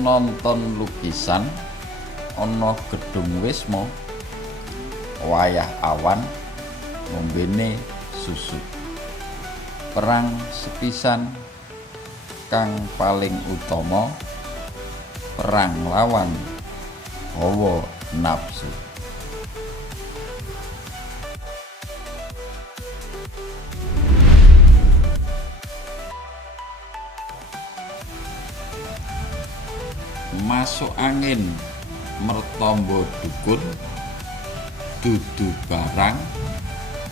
nonton lukisan ana gedung Wisma, wayah awan ngombene susu. Perang sepisan kang paling utama, perang lawan hawa nafsu. Masuk angin mertombo dukun, dudu barang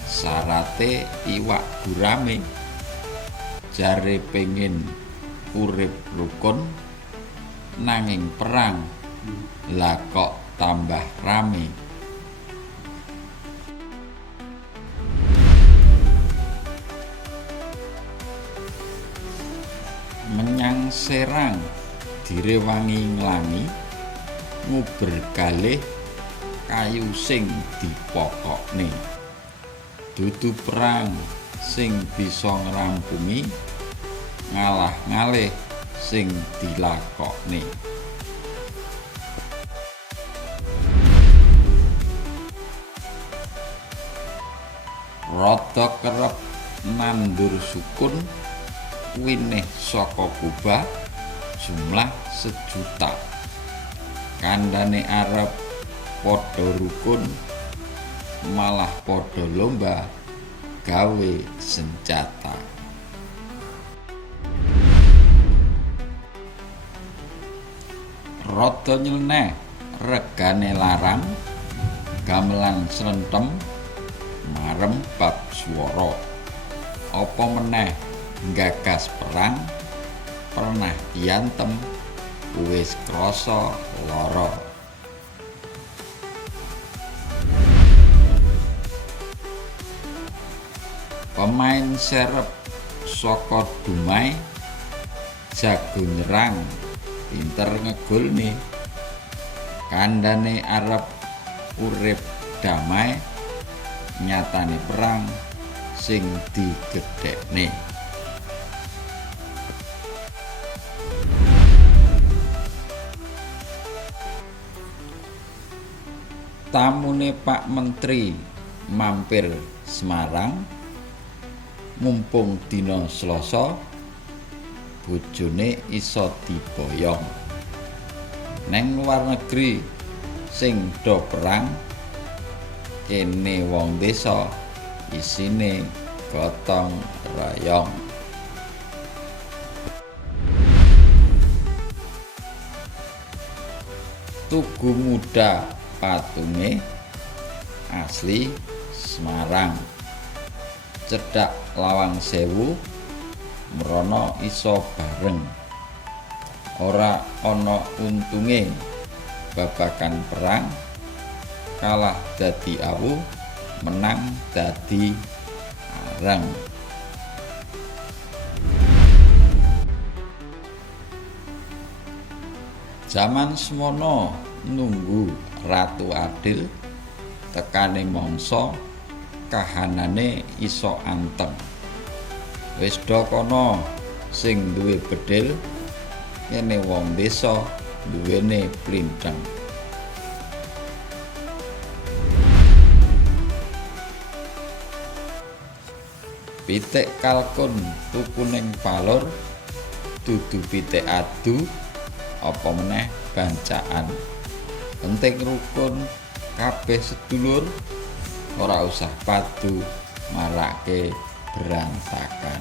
sarate iwak gurame. Jare pengen urip rukun, nanging perang lah kok tambah rame. Menyang Serang direwangi nglangi, nguber kalih kayu sing dipokokne. Dudu perang sing bisa ngrampungi, ngalah ngalih sing dilakokne. Rada kerep nandur sukun, winih saka kubah jumlah 1 juta. Kandhane arep padha rukun, malah padha lomba gawe senjata. Rada nyeleneh regane larang, gamelan slentem marem bab swara. Apa meneh nggagas perang, pernah diantem wis krasa lara. Pemain serep saka Dumai jago nyerang, pinter ngegolne. Kandhane arep urip damai, nyatane perang sing digedhekne. Tamune Pak Menteri mampir Semarang, mumpung dina Selasa, bojone iso diboyong. Neng luar negeri sing do perang, kene wong desa isine gotong royong. Tugu Muda patunge asli Semarang, cedhak Lawang Sewu, mrono iso bareng. Ora ana untunge babakan perang, kalah dadi awu, menang dadi areng. Zaman semono nunggu Ratu Adil, tekane mangsa kahanane iso anteng. Wis do kono sing duwe bedhil, kene wong desa duwene plinteng. Pitik kalkun tuku ning Palur, dudu pitik adu, apa meneh bancaan. Penting rukun kabeh sedulur, ora usah padu marake berantakan.